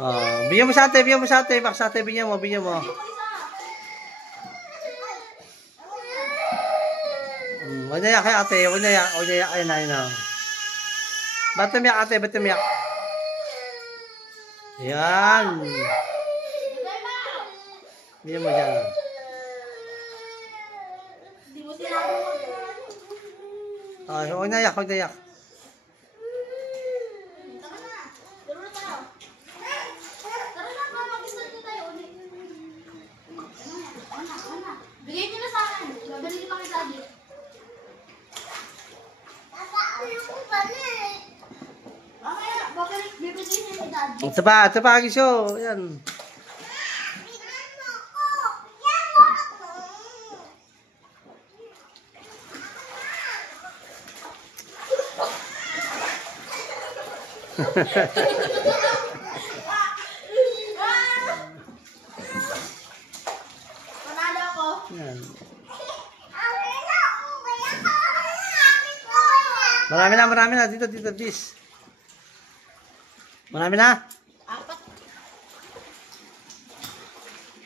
Oh, bigyan mo sa ate, bigyan mo sa ate. Bak sa ate, bigyan mo, bigyan mo. Huwag na yak kay ate, huwag na yak, huwag na yak. Ayun na, ayun na. Ba't umiyak ate, ba't umiyak? Yan. Bigyan mo dyan. Hindi mo sinabi mo. Oh, huwag na yak, huwag na yak. Bigay niyo na sa akin. Babalik pa kay Daddy. Mamaya, babalik. Bibigay niyo ni Daddy. Ito pa, Agisyo. Yan. Panalo ako. Yan. Marami na. Dito, please. Marami na. Apat.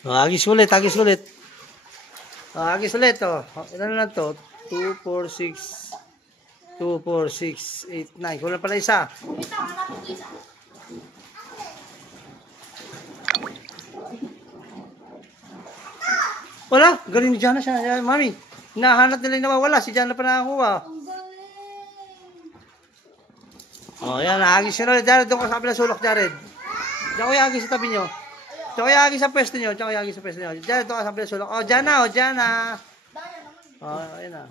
Oh, agis ulit. Oh, agis ulit, oh. Ilan na lang to? 2, 4, 6, 8, 9. Kulang pala isa. Ito, hanapin ko isa. Wala, galing ni Jana siya. Mami, hinahanap nila yung nawawala. Si Jana pa nakakuha. Ang galing. Oh, yan. Agis yun ulit. Jared, doon ka sa kabilang sulok, Jared. Diyan ko yung agis sa tabi nyo. Diyan ko yung agis sa pwesto nyo. Jared, doon ka sa kabilang sulok. Oh, Jana. Daya naman. Oh, ayun na.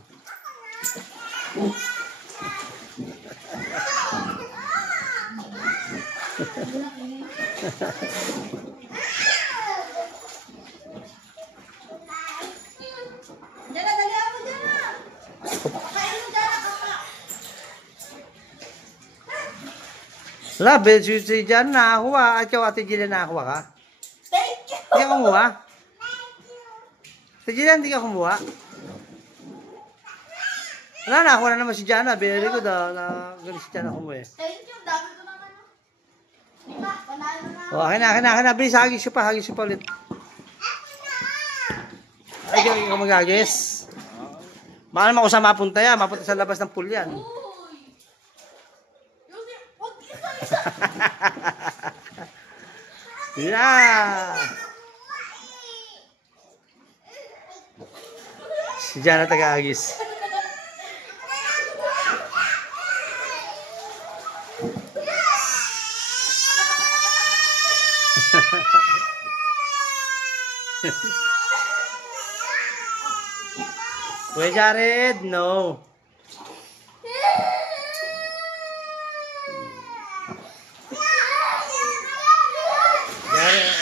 Dala, dali ako dyan na. Kain mo dyan na, kaka. Wala, si Jana nakakuha. At ikaw, Ate Jillian, nakakuha ka? Thank you. Hindi ka kumuha? Si Jillian, hindi ka kumuha? Wala, nakakuha na naman si Jana. Very good, galing si Jana kumuha eh. Thank you. Dami ko naman. Diba, panalo na. Oh, akin na. Bilis, hagis siya pa ulit. Ay, ikaw mag-agis. Mahal naman kung saan mapunta yan. Mapunta sa labas ng pool yan. Uy. Huwag isa-isa. Yeah! Si Jana taga-agis. Kuya Jared, no. Jared.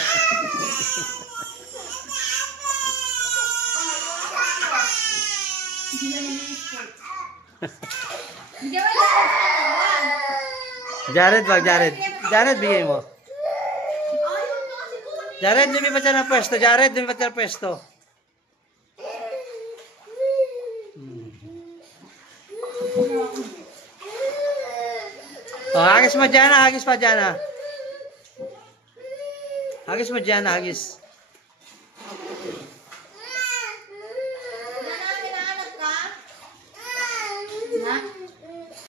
Hindi mo lang. Jared, wag Jared. Jared, bigay mo. Ayaw ko kasi kunin. Jared, lumipat siya ng pwesto. Jared, lumipat siya ng pwesto. Oh, hagis mo Jana, hagis pa Jana. Hagis mo Jana, hagis.